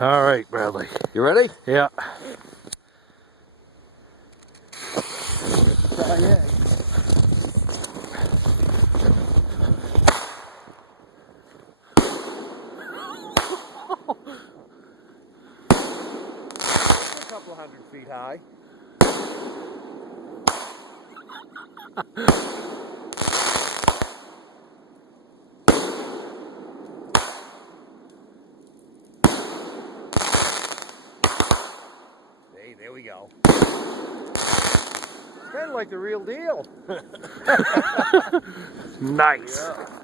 All right, Bradley. You ready? Yeah. Try it. A couple 100 feet high. Hey, there we go. It's kind of like the real deal. Nice. Yeah.